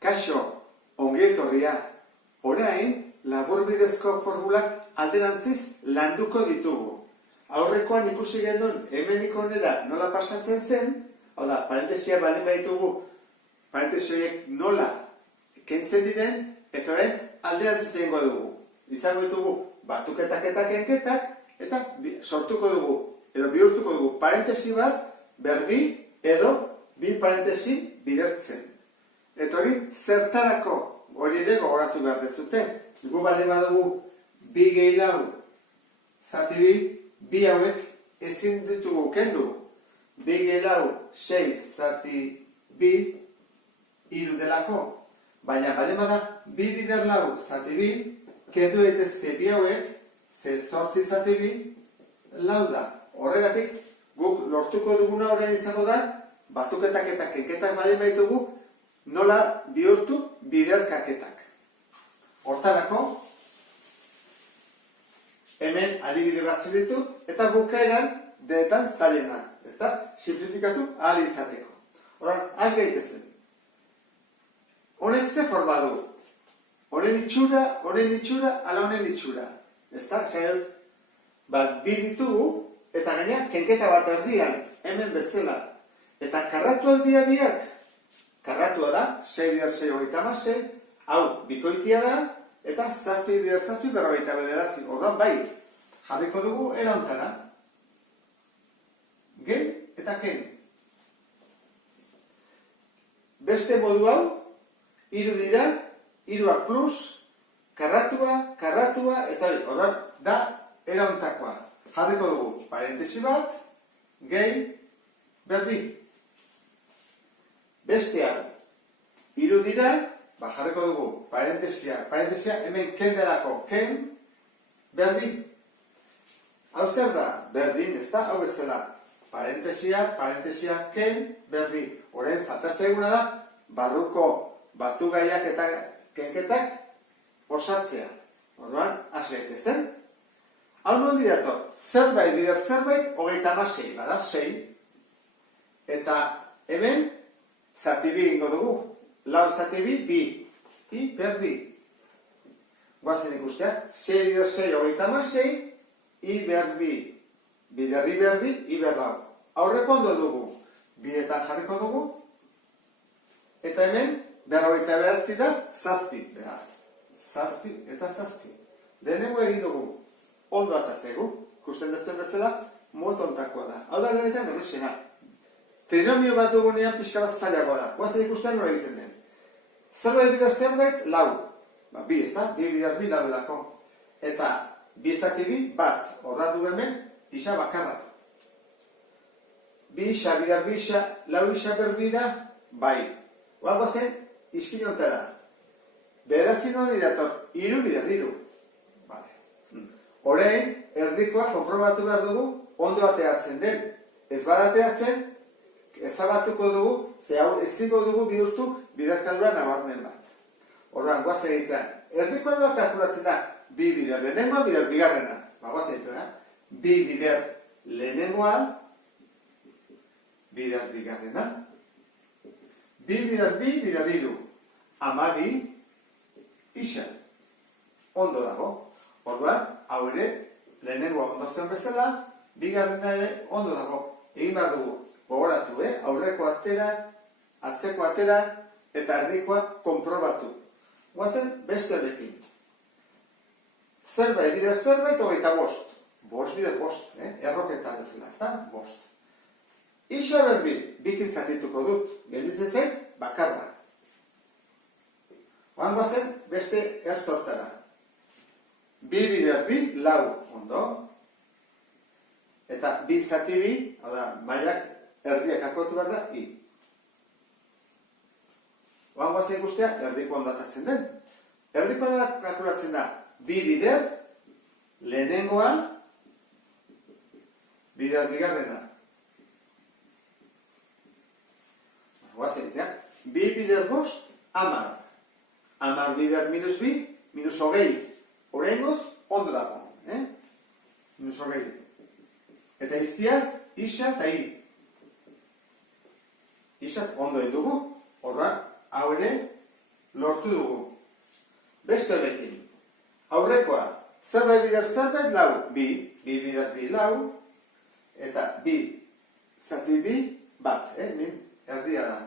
Kaixo, ongi etorria. Orain, laburbidezko formulak alderantziz landuko ditugu. Aurrekoan ikusi genuen hemenik onera nola pasatzen zen, hau da, parentesia baldin baditugu, parentesi horiek nola kentzen diren, eta orain alderantziz egingo dugu. Izango ditugu batuketak eta kenketak, eta sortuko dugu, edo bihurtuko dugu parentesi bat, berbi edo bi parentesi bidertzen. Eta hori zertarako hori ere gogoratu behar dezute. Gu baldin badugu bi gehi lau zati bi hauek ezin ditugu kendu. Bi gehi lau 6 zati bi hiru delako. Baina baldin bada bi bider lau zati bi kendu daitezke bi hauek ze 8 zati bi lau da. Horregatik guk lortuko duguna horren izango da batuketak eta kenketak baldin baitugu nola bihurtu biderkaketak. Hortarako, hemen adibide batzu ditut eta bukaeran deetan zailena, ezta? Simplifikatu ahal izateko. Horan, has gaitezen. Honek ze forma du? Honen itxura, ala honen itxura. Ezta? Zailt, bat bi ditugu eta gaina kenketa bat erdian, hemen bezala. Eta karratu aldia biak. Karratua da, 6 bider 6 hogeita amasei, hau bikoitia da, eta 7 bider 7 berrogeita bederatzi. Ordan bai, jarriko dugu erantara. Gehi eta ken. Beste modu hau, hiru dira, hiruak plus, karratua, eta hori, ordan da erantakoa. Jarriko dugu parentesi bat, gehi, berbi. Bestea, hiru dira, jarriko dugu parentesia hemen ken delako, ken, berbi. Hau zer da, berdin, ez da, hau bezala, parentesia, ken, berbi. Horren, faltazte eguna da, barruko batu gaiak eta kenketak osatzea. Orduan, hasi gaitezen. Hau nondi dator, zerbait bider zerbait, hogeita amasei, bada, 6. Eta hemen, zati bi ingo dugu, lau zati bi, i berbi. Guazen ikustea, 6 bider 6 hogeita amasei, i berbi. Biderri berbi, i berlau. Aurreko ondo dugu, bietan jarriko dugu, eta hemen, berrogeita behatzi da, zazpi, beraz. Zazpi eta zazpi. Lehenengo egin dugu, ondo atazegu, ikusten dezuen bezala, motontakoa da. Hau da denetan horrexena. Trinomio bat dugunean pixka bat zailagoa da. Guazen ikusten nola egiten den. Zerbait bider zerbait, lau. Bi, ez da? Bi bider bi lau delako. Eta bi zati bi, bat. Horra du hemen, isa bakarra. Bi isa, bider bi isa, lau isa berbi da, bai. Oan guazen, izkinontara. Bederatzi noni dator, hiru bider hiru. Horein, erdikoa konprobatu behar dugu, ondo ateatzen den. Ez badateatzen, ezabatuko dugu, ze hau ezingo dugu bihurtu biderkadura nabarmen bat. Horran, guaz egitean, erdikoa doa kalkulatzen da, bi bider lehenengoa, bider bigarrena. Guaz egitean, bi bider lehenengoa, bider bigarrena, bi bider hiru, ama bi, isa. Ondo dago. Orduan, hau ere, lehenengoa ondo zen bezala, bigarrena ere ondo dago. Egin behar dugu. Gogoratu, aurreko atera, atzeko atera, eta erdikoa konprobatu. Guazen, beste honekin. Zerbait bider zerbait, hogeita bost. Bost bider bost, erroketa bezala, ez da? Bost. Isa berbi, bikin zatituko dut, gelditzen zen, bakarra. Oan guazen, beste ertzortara. Bi bider bi, lau, ondo. Eta bi zati bi, hau da, mailak, erdiak akotu behar da, i. Oan guazen ikustea, erdiko ondatatzen den. Erdiko kalkulatzen da, bi bider, lehenengoa, bider bigarrena. Guazen itea, bi bider bost, amar. Amar bider minus bi, minus hogei. Horrengoz, ondo dago. Minus hogei. Eta iztiak, isa eta i. Izat, ondo edugu, horra, hau ere, lortu dugu. Beste honekin. Aurrekoa, zerbait bider zerbait lau, bi bider bi lau, eta bi zati bi bat, min erdia da,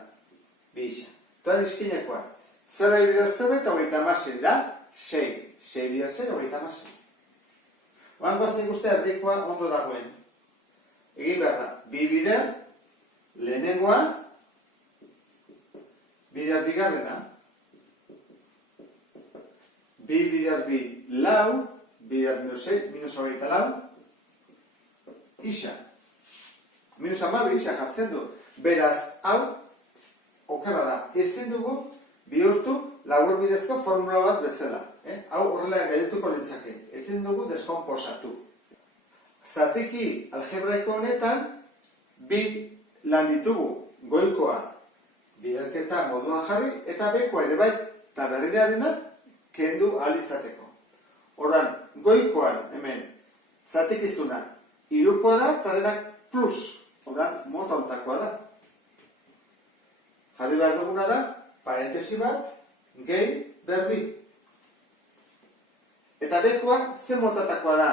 bi isa. Toan iskinekoa, zerbait bider zerbait hogeita hamasei da, sei bider sei hogeita hamasei. Oan guazten ikuste erdikoa ondo dagoen. Egin behar da, bi bider, lehenengoa, bider bigarrena, bi bider bi lau, bider minus hogeita lau, isa. Minus amabi isa jartzen du. Beraz, hau, okerra da, ezin dugu bihurtu labur bidezko formula bat bezala. Hau horrela gairetuko litzake. Ezin dugu deskomposatu. Zatiki algebraiko honetan, bi lan ditugu goikoa biderketa moduan jarri, eta bekoa ere bai, eta berriarena kendu ahal izateko. Horran, goikoan, hemen, zatikizuna, hirukoa da, eta denak plus, horran, mota ontakoa da. Jarri behar duguna da, parentesi bat, gehi, berbi. Eta bekoa, ze motatakoa da?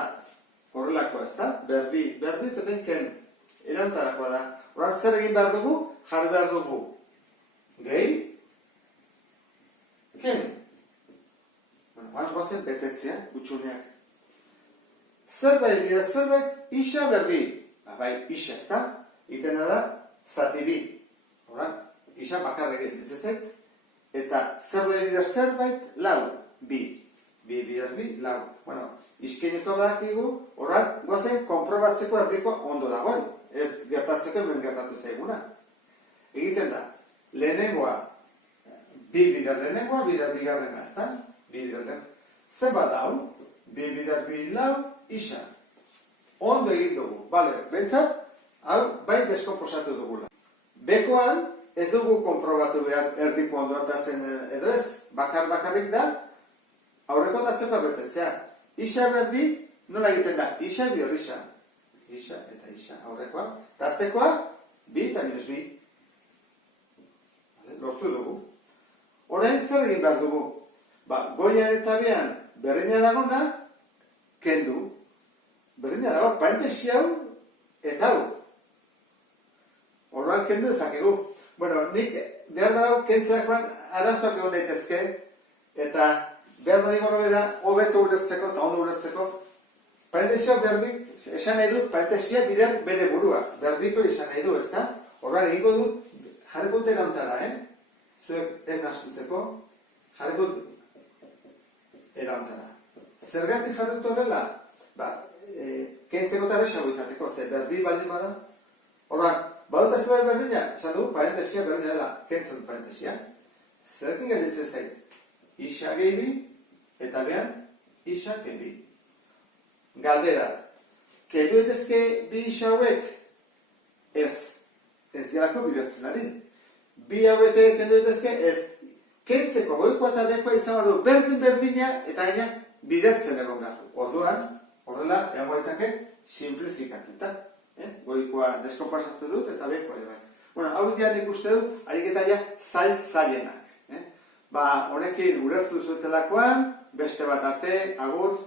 Horrelakoa, ez da? Berbi, eta benken, erantarakoa da. Horran, zer egin behar dugu? Jarri behar dugu. Gehi, ken. Oan gozen betetzea, gutxuneak. Zerbait bida zerbait, isa berbi. Bai, isa, ez da? Itena da, zati bi. Horan, isa bakarrik ditzezet. Eta zerbait bida zerbait, lau, bi. Bi bidaz bi, lau. Bueno, iskeneko badakigu, horan, gozen konprobatzeko erdiko ondo dagoen. Ez gertatzeko hemen gertatu zaiguna. Egiten da, lehenengoa, bi bidar lehenengoa, bidar bigarrena, ez da? Bi bidar lehenengoa. Zenbat hau, bi bidar bi lau, isa. Ondo egin dugu, bale, bentsat, hau bai deskomposatu dugula. Bekoan, ez dugu konprobatu behar erdiko ondo atatzen edo ez, bakarrik da, aurreko datzeko betetzea. Isa berbi, nola egiten da, isa bihor isa. Isa eta isa, aurrekoa. Datzekoa, bi eta minus bi. Lortu dugu. Orain zer egin behar dugu? Goian eta behan berdina dagona, kendu. Berdina dago, parentesi hau eta hau. Orduan kendu dezakegu. Bueno, nik behar dago kentzerakoan arazoak egon daitezke, eta behar da digo da, hobeto ulertzeko eta ondo ulertzeko. Parentesia berdik, esan nahi dut, parentesia bider bere burua. Berdiko esan nahi du, ezta? Orduan egingo dut, jarriko dut erantara, Zuek ez nazkutzeko, jarriko erantara. Zergatik jarriko horrela? Kentzeko eta resago izateko, ze berbi baldin bada. Orduan, badut ez dut berdina, esan du, parentesia berdina dela, kentzen dut parentesia. Zergatik gelditzen zait? Isa gehi bi, eta behan, isa gehi bi. Galdera, kendu edezke bi isa hauek? Ez dialako bidertzen ari. Bi hauek kendu edezke? Ez. Kentzeko goikoa eta bekoa izan behar du berdina eta gaina bidertzen egon behar du. Orduan, horrela, egon gaitzake, simplifikatuta. Goikoa deskonpasatu dut eta bekoa ere bai. Bueno, hau dian ikuste dut, ariketa ja zail-zailenak. Honekin ulertu zuetelakoan, beste bat arte, agur.